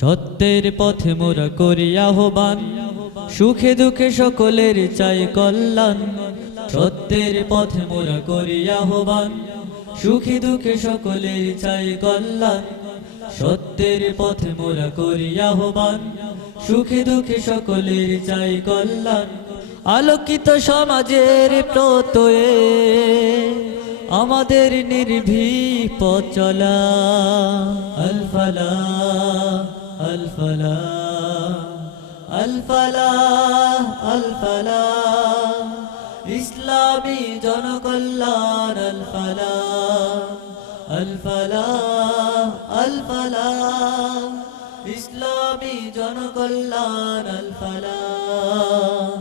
সত্যের পথে মোরা করি আহ্বান, সুখে দুঃখে সকলের চাই কল্যাণ। সত্যের পথে মোরা করি আহ্বান, সুখে দুঃখে সকলের চাই কল্যাণ। সত্যের পথে মোরা করি আহ্বান, সুখে দুঃখে সকলের চাই কল্যাণ। আলোকিত সমাজের প্রত্যয়ে আমাদের নির্ভীক পথ চলা। আল ফালাহ আল ফালাহ আল ফালাহ আল ফালাহ, ইসলামী জনকল্যাণ। আল ফালাহ আল ফালাহ আল ফালাহ, ইসলামী জনকল্যাণ। আল ফালাহ।